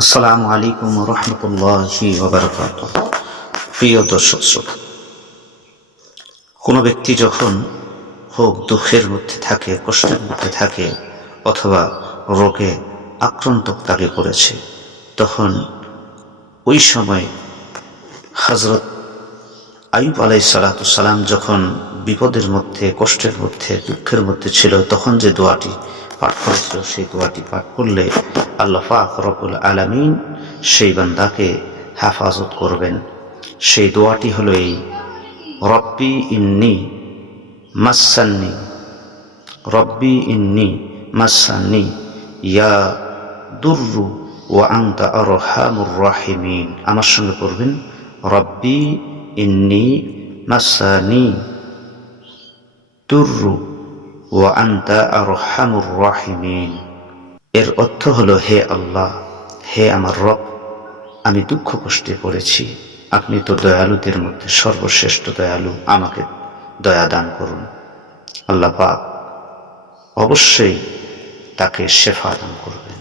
আসসালামু আলাইকুম রহমতুল্লাহি ওবরাকাত প্রিয় দর্শক শ্রোতা, কোনো ব্যক্তি যখন হোক দুঃখের মধ্যে থাকে, কষ্টের মধ্যে থাকে, অথবা রোগে আক্রান্ত তাকে করেছে, তখন ওই সময় হজরত আইব আলাই সালাম যখন বিপদের মধ্যে, কষ্টের মধ্যে, দুঃখের মধ্যে ছিল, তখন যে দোয়াটি পাঠ করেছিল সেই দোয়াটি পাঠ করলে আল্লাহ পাক রবুল আলমিন সেই বান্দাকে হেফাজত করবেন। সেই দোয়াটি হলো এই, রব্বি ইন্নি মাসান্নি, রব্বি ইন্নি মাসান্নি, ইয়া দুর্রু ও আংতা আর রাহিমিন। আমার সঙ্গে পড়বেন, রব্বি ইন্নি মাসানি তুর্রু এর অর্থ হলো, হে আল্লাহ, হে আমার রব, আমি দুঃখ কষ্টে পড়েছি। আপনি তো দয়ালুদের মধ্যে সর্বশ্রেষ্ঠ দয়ালু, আমাকে দয়া দান করুন। আল্লাহ পাক অবশ্যই তাকে শেফা দান করবেন।